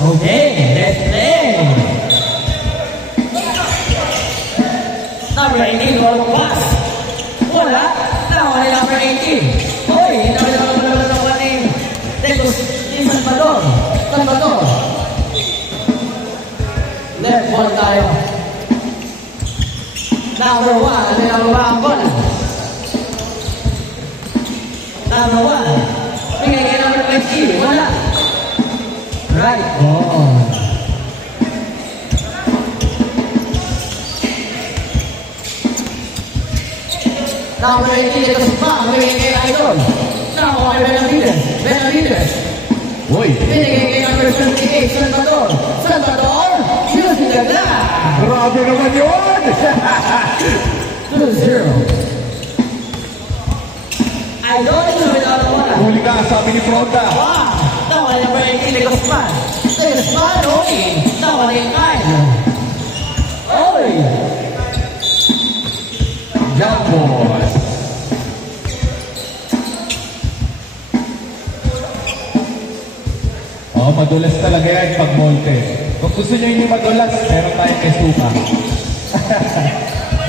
Okay, let's play. Number 18, wala pass. Wala. Nawala number 18. Hoy, nawala ni Tecos ni Salvador. Salvador. Left ball tayo. Number 1, number 1 ball. Number 1. Bigay kay number 20. Wala. Right ball. Number 18 ito si Pang. Bigay kay Idol. Nakuha kay Benavides. Benavides. Uy. Binigay kay number 28. Salvador. Salvador. Using the glass. Grabe naman yun! 2-0. Idol, without a wala. Huli ka, sabi ni Fronda. Wow! Nawala number 18 ni Guzman. Si Guzman, okay. Nawala yung Kyle. Oy! Jump ball. Oh, madulas talaga yan pag molte. Kung gusto nyo hindi madulas, meron tayong kesuka.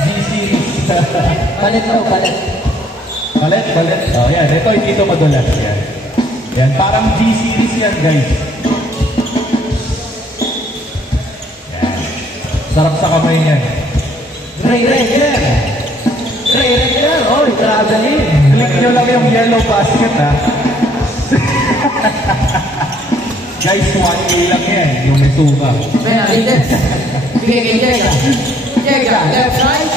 G-series. Palit mo, palit. Balet, balet. Oh, yan. Ito, hindi ito madulas. Yan. Yan. Parang G-series yan, guys. Yan. Sarap sa kamay niyan. Gray Ranger. Gray Ranger. Oh, traveling. Click nyo lang yung yellow basket, ha. Guys, 1K lang yan. Yung may suka. Benavides. Bigay kay Jega. Jega, left side.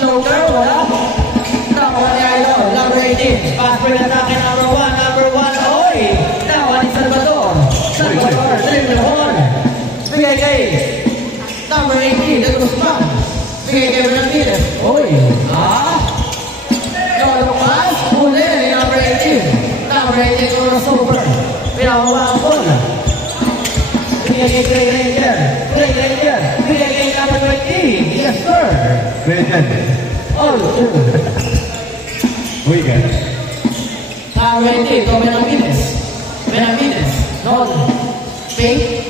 Floater, wala. Nawala ni Idol. Number 18. Pass for the attack. Number 1. Number 1. Oy! Nawala ni Salvador. Salvador. Triple horn. Bigay kay number 18. The Guzman. Bigay kay Benavides. Oy! Nawala pass. Huli ni number 18. Number 18 crossover. Pinawawa ang ball. Bigay kay Gray Ranger. Gray Ranger. Bigay kay number 20. Yes, sir. Pwede. All two. Uy, guys. Number 20. Ito Benavides. Benavides. Non. Fake.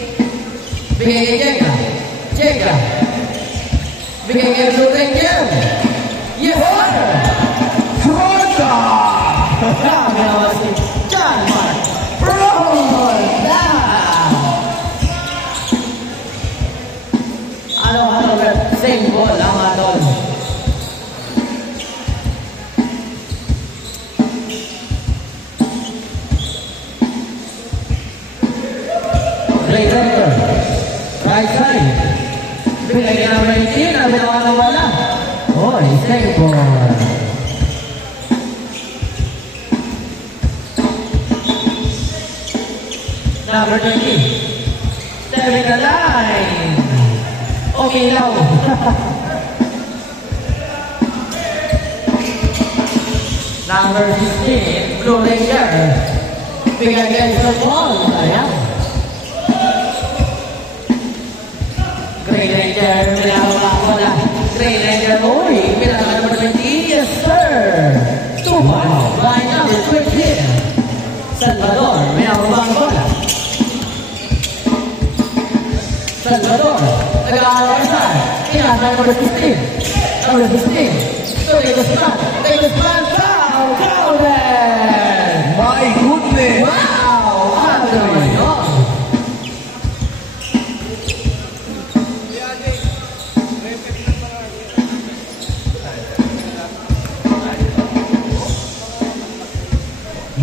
Bigay kay Jega. Jega. Bigay kay Blue Ranger. Yes, sir. Fronda! Grabe naman si John Mark. Fronda! Ano, same ball ang Adol. Gray Ranger. Right side. Bigay kay number 18. Ang wala. Oy, same ball. Number 20. Stepping the line. Umilaw. Number 15. Blue Ranger. Bigay kay sa ball. Ayan. Gray Ranger. Wala. Gray Ranger. Uy, bilang number 20. Yes, sir. 2-1. By number 20. Salvador. Minawabang bola. Salvador. Nag-aaral sa. Kinasa number 15. Number 15. Tuloy Guzman. Tuloy Guzman. Foul. Crowded. My goodness! Wow. Ano naman yun?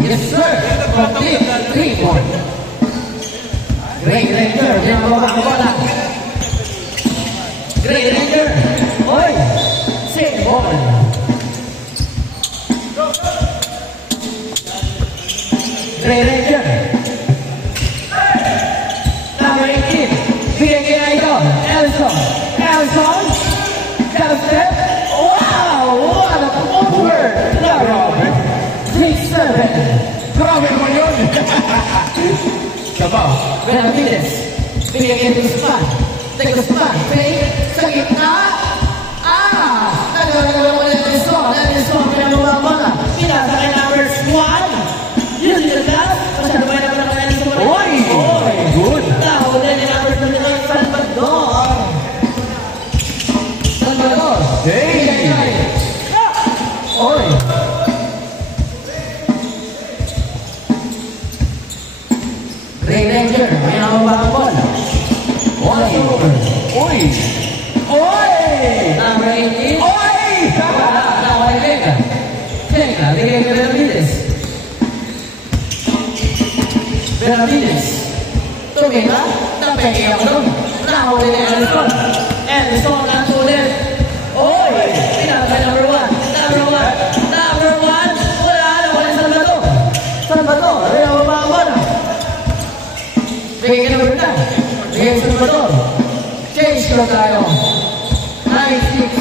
Yes, sir. Complete. 3-point. Gray Ranger. Minawabang bola. Gray Ranger. Oy. Same ball. Gray Ranger. Number 18. Bigay kay Idol. Elson. Elson. Step. Wow. What a footwork. Grabe. 6-7. Grabe naman yun! Saba. Benavides. Bigay kay Guzman. Kay Guzman. Fake. Sa gitna. Nagagawa ulit ng Son. Son. Pinagawa mo na. Pinasa kay number 1. Using the glass. Masyado ba yung naman ng Son? Oy! Good! Nahuli Ranger, may nakababol. One over. Uy! Uy! Number 18. Uy! Wala, nakawala Vega. Vega, bigay ka Benavides. Benavides. Tumira, napenge ako doon. Nakawala ni Ellison. Ellison, natulit. Uy! Pinagay number 1. Number 1. Number 1. Wala na, wala sa Salvador. Salvador, may nakababol. Bigay ka number 9. Bigay ka Salvador. Change ko tayo. 9-6.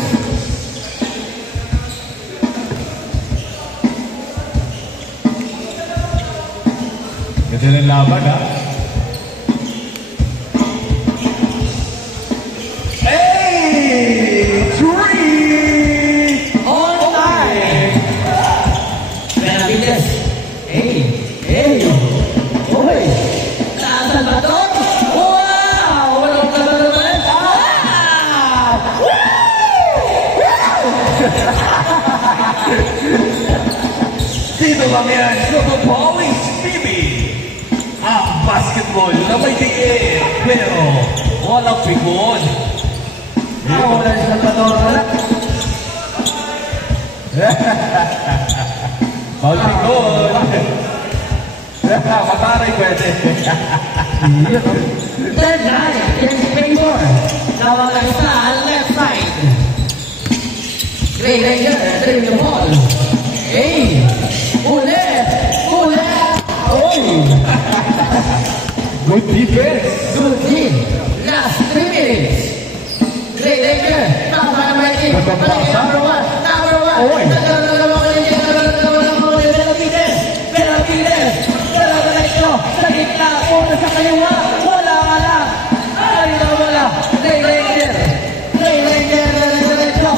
Ganda ng laban, ha? Hey! 3! On time! Benavides. Hey! Hey! Uy! Nasa ba to? Wow! Walang Salvador ba rin? Ah! Dito lang yan sa Paulings TV. Ang basketball na may diin, pero walang pikon. Wala si Salvador wala. Paul pikon. Mataray pwede. Third line, James Paymore. Nawalan sa left side. Gray Ranger, dribble the ball. Hey! Ulit! Ulit! Uy! Good defense. Good team. Last 3 minutes. Gray Ranger, tama na may team. Malaki number 1. Number 1. Oy. Benavides. Benavides. Diretso. Sa gitna. Una sa kaliwa. Wala ka na. Ay na wala. Gray Ranger. Gray Ranger. Diretso.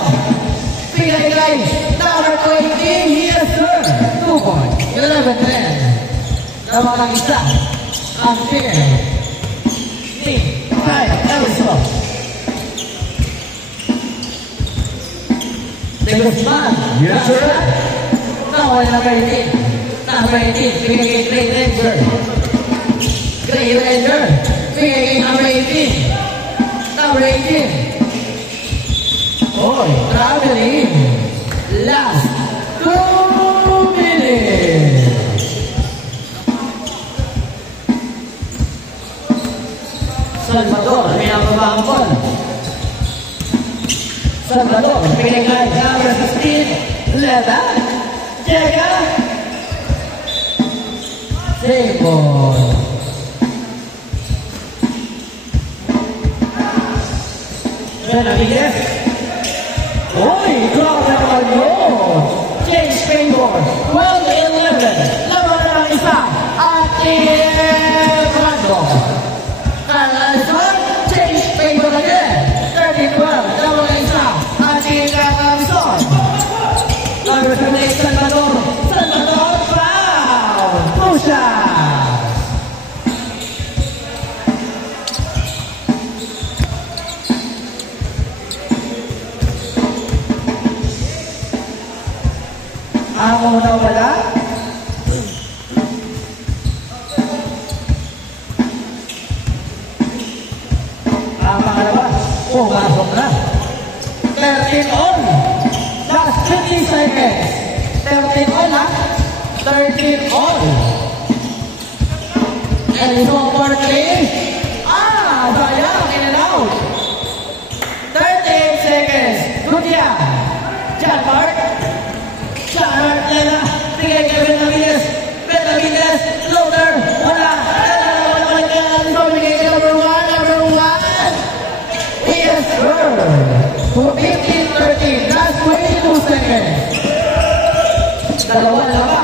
Pigay guys. Number 20. Yes sir. 2 points. 11-10. Nawalang isa. Ang fair. Team. Kyle Ellison. De Guzman. Yes, sir. Nawala na 18. Number 18. Bigay kay Gray Ranger. Gray Ranger. Bigay kay number 18. Number 18. Oy, traveling. Last 2 minutes. Salvador, may nababang ball. Salvador, pinagay, number 16, Leda, llega, save ball. Benavides, uy, grabe naman yun. Change Paymore, 12-11, laban na ang isa, at Brando. Ellison, change Paymore again, 13-12, laban na isa, at Ellison. Number 28, Salvador, Salvador, foul, Pusha. Ang una wala. Ang pangalawa, pumasok na. 13 on. Last 50 seconds. 13 on ha. 13 on. And it's over 3. Sayang. In and out. 38 seconds. Good job. John Mark. Charlotte Lena, bigay kay Benavides. Benavides, loader, wala. Bigay kay number 1, number 1. Yes, sir. 15-13, last 22 seconds. Dalawa na ba?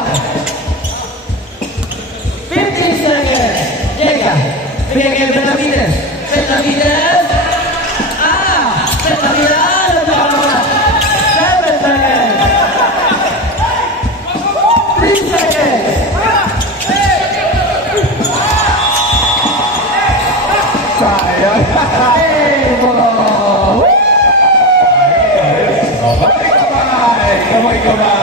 15 seconds. Jega, bigay kay Benavides. Benavides. Benavides. 7 seconds. 3 seconds. Sayang. Hey, bro. Kamay, kamay. Kamay, kamay.